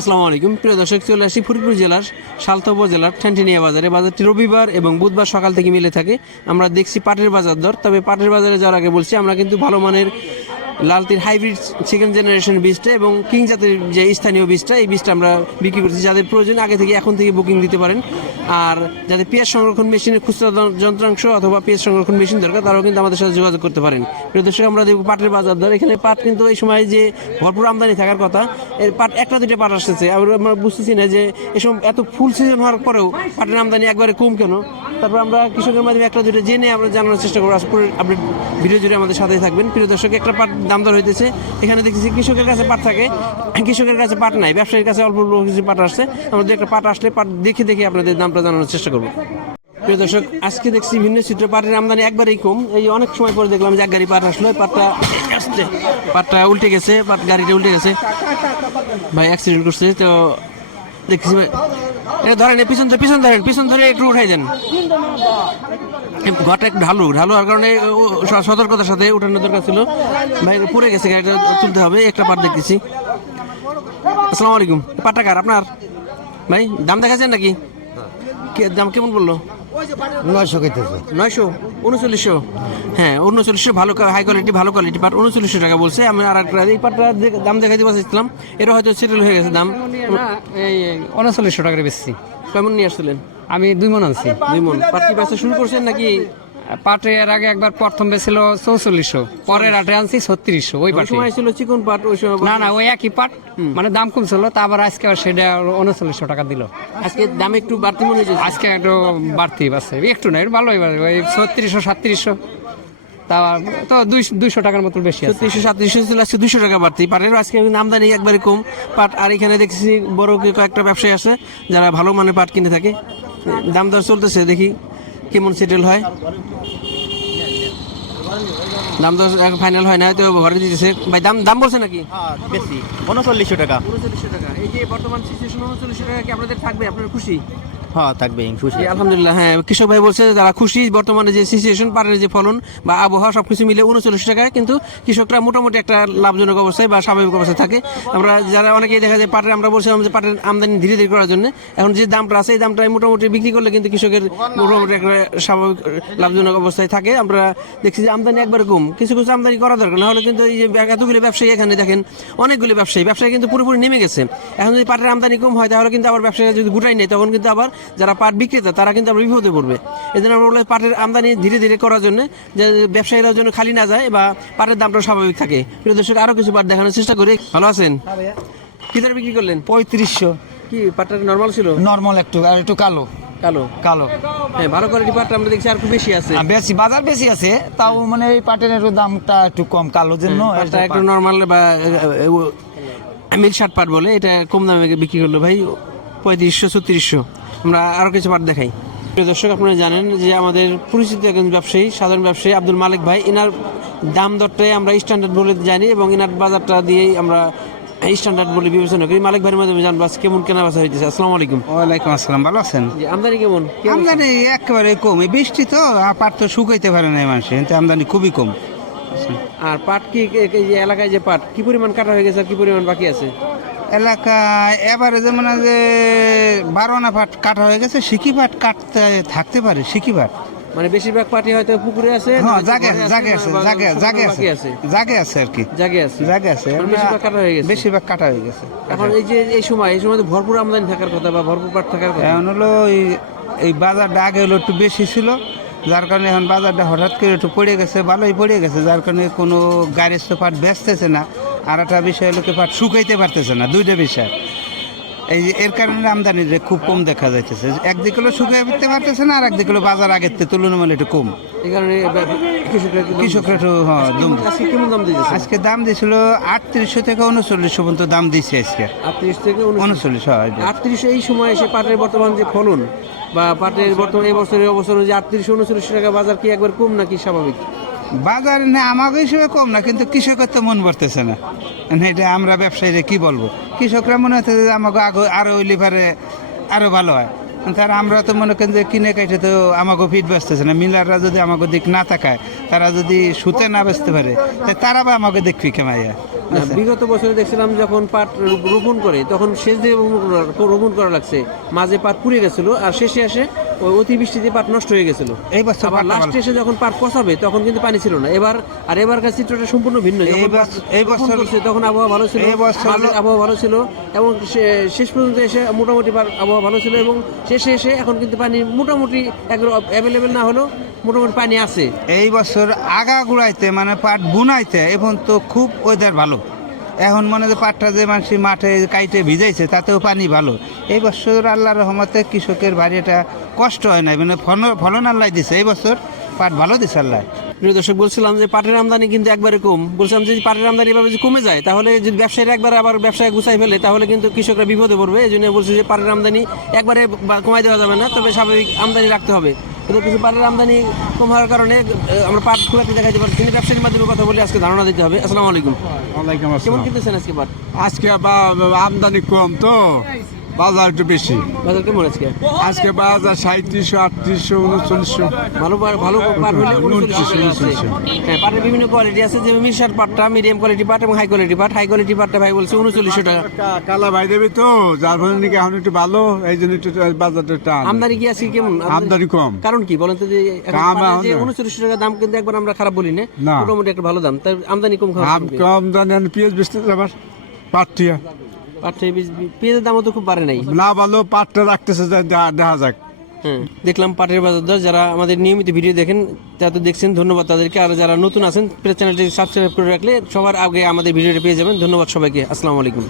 আসসালামু আলাইকুম প্রিয় দর্শক, চলে আসি ফরিদপুর জেলার সালথা উপজেলার ঠ্যান্টিনিয়া বাজারে। বাজারটি রবিবার এবং বুধবার সকাল থেকে মিলে থাকে। আমরা দেখছি পাটের বাজার দর। তবে পাটের বাজারে যাওয়ার আগে বলছি, আমরা কিন্তু ভালো মানের লালতির হাইব্রিড সেকেন্ড জেনারেশন বীজটা এবং কিং জাতের যে স্থানীয় বীজটা, এই বীজটা আমরা বিক্রি করছি। যাদের প্রয়োজন আগে থেকে এখন থেকে বুকিং দিতে পারেন। আর যাদের পেঁয়াজ সংরক্ষণ মেশিনের খুচরা যন্ত্রাংশ অথবা পেঁয়াজ সংরক্ষণ মেশিন দরকার, তারাও কিন্তু আমাদের সাথে যোগাযোগ করতে পারেন। প্রিয় দর্শক, আমরা দেখব পাটের বাজার দর। এখানে পাট কিন্তু এই সময় যে ভরপুর আমদানি থাকার কথা, এর পাট একটা দুটো পাট আসতেছে। আমরা বুঝতেছি না যে এসব এত ফুল সিজন হওয়ার পরেও পাটের আমদানি একবারে কম কেন। তারপর আমরা কৃষকের মাধ্যমে একটা দুটো জেনে আমরা জানানোর চেষ্টা করবো। আজকে আপনি ভিডিও জুড়ে আমাদের সাথেই থাকবেন। প্রিয় দর্শক, একটা পাট দাম দর হইতেছে। এখানে দেখতেছি কৃষকের কাছে পাট থাকে, কৃষকের কাছে পাট নাই, ব্যবসায়ীর কাছে অল্প অল্প কিছু পাট আসছে। আমরা একটা পাট আসলে পাট দেখে দেখে আপনাদের দামটা জানানোর চেষ্টা করবো। প্রিয় দর্শক, আজকে দেখছি ভিন্ন চিত্র, পাটের আমদানি একবারেই কম। এই অনেক সময় পরে দেখলাম যে এক গাড়ি পাট আসলো, পাটটা আসছে, পাটটা উল্টে গেছে, পাট গাড়িটা উল্টে গেছে, ভাই অ্যাক্সিডেন্ট করছে। তো দেখছি ভাই, এটা ধরেন পিছন ধরেন, পিছন ধরে একটু উঠাই দেন। ঘরটা একটু ঢালু হওয়ার কারণে সতর্কতার সাথে উঠানোর দরকার ছিল। ভাই পুড়ে গেছে, গাড়িটা তুলতে হবে। একটা পাট দেখতেছি। আসসালামু আলাইকুম, পাটটা কার আপনার? ভাই দাম দেখাচ্ছেন নাকি? দাম কেমন বললো? 900 কইতেছে। 900, 3900। হ্যাঁ 3900, ভালো হাই কোয়ালিটি, ভালো কোয়ালিটি পাট 3900 টাকা বলছে। আমি আর একটা এই পাটটা দাম দেখাইতে পারছিলাম, এটা হয়তো সেটেল হয়ে গেছে দাম। এই 3900 টাকা বেচছি। কেমন নিয়ে আসছিলেন? আমি 2 মণ আনছি। 2 মণ পাট কি বেচা শুরু করছেন নাকি? পাটে এর আগে একবার প্রথম বেছিল 4400, পরের আটে আনছি 3600। ওই পাট সময় ছিল চিকন পাট ওই সময়। না ওই একই পাট, মানে দাম কম ছিল। তা আবার আজকে সেটা 3900 টাকা দিল। আজকে দাম একটু বাড়তি মনে হয়েছে। আজকে একটু বাড়তি আছে, একটু না, একটু ভালোই বাড়বে, ওই 3600 3700। তা তো 200 টাকার মতো বেশি আছে। 3600 চলে আসছে, 200 টাকা বাড়তি পাটের। আজকে আমদানি একবারে কম পাট। আর এখানে দেখছি বড় কয়েকটা ব্যবসায়ী আছে যারা ভালো মানের পাট কিনে থাকে। দাম দর চলতেছে, দেখি কেমন সেটেল হয়। দাম দর ফাইনাল হয় না, তো ঘরে দিতেছে। ভাই দাম বলছে নাকি? বেশি 3900 টাকা। 3900 টাকা। এই যে বর্তমান সিচুয়েশন 3900 টাকা কি আপনাদের থাকবে? আপনারা খুশি? হ্যাঁ থাকবে, খুশি আলহামদুলিল্লাহ। হ্যাঁ, কৃষক ভাই বলছে যারা খুশি। বর্তমানে যে সিচুয়েশন, পাটের যে ফলন বা আবহাওয়া সবকিছু মিলে 39 টাকায় কিন্তু কৃষকরা মোটামুটি একটা লাভজনক অবস্থায় বা স্বাভাবিক অবস্থায় থাকে। আমরা যারা অনেকেই দেখা যায় পাটের, আমরা বলছিলাম যে পাটের আমদানি ধীরে ধীরে করার জন্য, এখন যে দামটা আছে এই দামটা মোটামুটি বিক্রি করলে কিন্তু কৃষকের মোটামুটি একটা স্বাভাবিক লাভজনক অবস্থায় থাকে। আমরা দেখছি যে আমদানি একবার কম, কিছু কিছু আমদানি করা দরকার, না হলে কিন্তু এই যে এতগুলো ব্যবসায়ী এখানে দেখেন, অনেকগুলো ব্যবসায়ী কিন্তু পুরোপুরি নেমে গেছে। এখন যদি পাটের আমদানি কম হয় তাহলে কিন্তু আবার ব্যবসায়ীরা যদি গুটাই নেই, তখন কিন্তু আবার যারা পাট বিক্রেতা তারা কিন্তু আবার বিপদে পড়বে। এই জন্য আমরা বলি পাটের আমদানি ধীরে ধীরে করার জন্য, যে ব্যবসায়ীরা যেন খালি না যায় বা পাটের দামটা স্বাভাবিক থাকে। প্রিয় দর্শক, আরো কিছু পাট দেখানোর চেষ্টা করি। ভালো আছেন? কি দরে বিক্রি করলেন? 3500। কি পাটটা নরমাল ছিল? নরমাল একটু, আর একটু কালো কালো কালো। হ্যাঁ, ভালো কোয়ালিটি পাটটা আমরা দেখছি আর একটু বেশি আছে। বেশি বাজার বেশি আছে, তাও মানে এই পাটের একটু দামটা একটু কম কালো জন্য। পাটটা একটু নরমাল বা মিল শার্ট পাট বলে, এটা কম দামে বিক্রি করলো ভাই 3500 3600। আমরা আরো কিছু পাট দেখাই। প্রিয় দর্শক, আপনারা জানেন যে আমাদের পরিচিত একজন ব্যবসায়ী, সাধারণ ব্যবসায়ী আব্দুল মালিক ভাই, এনার দাম দরটাই আমরা স্ট্যান্ডার্ড বলে জানি এবং এনার বাজারটা দিয়েই আমরা স্ট্যান্ডার্ড বলে বিবেচনা করি। মালিক ভাইয়ের মাধ্যমে জানবো কেমন কেনা বেচা হইতেছে। আসসালামু আলাইকুম। ওয়ালাইকুম আসসালাম, ভালো আছেন? আমদানি কেমন? আমদানি একেবারে কম, এই বৃষ্টি তো, পাট তো শুকাইতে পারে না মানুষ, আমদানি খুবই কম। আর পাট কি এই যে এলাকায় যে পাট কি পরিমাণ কাটা হয়ে গেছে আর কি পরিমাণ বাকি আছে? এলাকায় এবারে যেমন যে 12 আনা পাট কাটা হয়ে গেছে, সিকি পাট কাটতে থাকতে পারে, সিকি পাট মানে বেশিরভাগ পাটি হয়তো পুকুরে আছে। হ্যাঁ, জায়গা আছে আর কি, জায়গা আছে, বেশিরভাগ কাটা হয়ে গেছে। বেশিরভাগ কাটা হয়ে গেছে। এখন এই যে এই সময় তো ভরপুর আমদানি থাকার কথা বা ভরপুর পাট থাকার কথা। এখন হলো এই বাজারটা আগে হলো একটু বেশি ছিল, যার কারণে এখন বাজারটা হঠাৎ করে একটু পড়ে গেছে, ভালোই পড়ে গেছে, যার কারণে কোনো গাড়ির তো পাট বেচতেছে না। আর একটা বিষয় হলো কি পাট শুকাইতে পারতেছে না, দুইটা বিষয়। এই যে এর কারণে আমদানি খুব কম দেখা যাইতেছে। একদিকে হলো শুকাইতে পারতেছে না, আর একদিকে হলো বাজার আগের থেকে তুলনামূলক একটু কম। এই কারণে কৃষকরা একটু কেমন দাম দিয়েছে? আজকে দাম দিয়েছিল 3800 থেকে 3900 পর্যন্ত দাম দিচ্ছে আজকে। 38 থেকে 39। 38 এই সময় এসে পাটের বর্তমান যে ফলন বা পাটের বর্তমান এই বছরের অবস্থা যে 38-39 টাকা বাজার কি একবার কম নাকি স্বাভাবিক? বাজার না আমাকে হিসেবে কম না, কিন্তু কৃষকের তো মন ভরতেছে না। এটা আমরা ব্যবসায়ীরা কি বলবো, কৃষকরা মনে হচ্ছে যে আমাকে আরো লিভারে আরো ভালো হয়, তারা আমরা তো মনে করেন যে কিনে কাটে তো আমাকে ফিট বেচতেছে না, মিলাররা যদি আমাকে দিক না তাকায়, তারা যদি সুতে না বেচতে পারে, তারা বা আমাকে দেখবি কেমাইয়া। না, বিগত বছরে দেখছিলাম যখন পাট রোপণ করে তখন শেষ দিয়ে রোপণ করা লাগছে, মাঝে পাট পুড়ে গেছিল আর শেষে এসে ওই অতিবৃষ্টিতে পাট নষ্ট হয়ে গেছিল। এই বছর আবার লাস্টে এসে যখন পাট পচাবে তখন কিন্তু পানি ছিল না। আর এবারকার চিত্রটা সম্পূর্ণ ভিন্ন। এই বছর তখন আবহাওয়া ভালো ছিল, মাঝে আবহাওয়া ভালো ছিল এবং শেষ পর্যন্ত এসে মোটামুটি আবহাওয়া ভালো ছিল এবং শেষে এসে এখন কিন্তু পানি মোটামুটি একদম অ্যাভেলেবেল না হলেও মোটামুটি পানি আছে। এই বছর আগা গুড়াইতে মানে পাট বুনাইতে এখন তো খুব ওয়েদার ভালো। এখন মনে হয় পাটটা যে মানুষ মাঠে কাইটে ভিজাইছে তাতেও পানি ভালো। এই বছর আল্লাহর রহমতে কৃষকের বাড়ি এটা কষ্ট হয় নাই, মানে ফলন আল্লাহ দিছে, এই বছর পাট ভালো দিছে আল্লাহ। প্রিয় দর্শক, বলছিলাম যে পাটের আমদানি কিন্তু একবারে কম। বলছিলাম যদি পাটের আমদানি এভাবে যদি কমে যায় তাহলে যদি ব্যবসায়ীরা একবার আবার ব্যবসায় গুছাই ফেলে তাহলে কিন্তু কৃষকরা বিপদে পড়বে। এই জন্য বলছি যে পাটের আমদানি একবারে কমাই দেওয়া যাবে না, তবে স্বাভাবিক আমদানি রাখতে হবে। কিন্তু কিছু পাটের আমদানি কম হওয়ার কারণে আমরা পাট খুব একটা দেখাতে পারছি না। ব্যবসায়ীর মাধ্যমে কথা বলে আজকে ধারণা দিতে হবে। আসসালামু আলাইকুম। ওয়ালাইকুম কেমন আসসালাম। কিনতেছেন আজকে পাট? আজকে আমদানি কম তো বাজার একটু বেশি। বাজার কেমন আজকে? আজকে বাজার 3700, 3800, 3900। ভালো ভালো পাট হলে 2900, 2900। হ্যাঁ, পাটের বিভিন্ন কোয়ালিটি আছে, যেমন মিশার পাটটা মিডিয়াম কোয়ালিটি পাট এবং হাই কোয়ালিটি পাট। হাই কোয়ালিটি পাটটা ভাই বলছে 3900 টাকা। কালা ভাই দেবে তো, যার ফলে নাকি এখন একটু ভালো, এই জন্য একটু বাজারটা টান। আমদানি কি আজকে কেমন? আমদানি কম। কারণ কি বলেন তো? যে এখন দাম পাটের যে এখন 3900 টাকা দাম কিন্তু একবার আমরা খারাপ বলি না, না। মোটামুটি একটা ভালো দাম। তাই আমদানি কম খাওয়া কম জানেন, পেঁয়াজ বেচতে যাবার পাটটিয়া পেঁয়াজের দামও তো খুব বাড়ে নাই। না, ভালো পাটটা রাখতেছে, দেখা যাক। হ্যাঁ, দেখলাম পাটের বাজার দর। যারা আমাদের নিয়মিত ভিডিও দেখেন তারা তো দেখছেন, ধন্যবাদ তাদেরকে। আর যারা নতুন আছেন চ্যানেলটি সাবস্ক্রাইব করে রাখলে সবার আগে আমাদের ভিডিওটা পেয়ে যাবেন। ধন্যবাদ সবাইকে। আসসালামু আলাইকুম।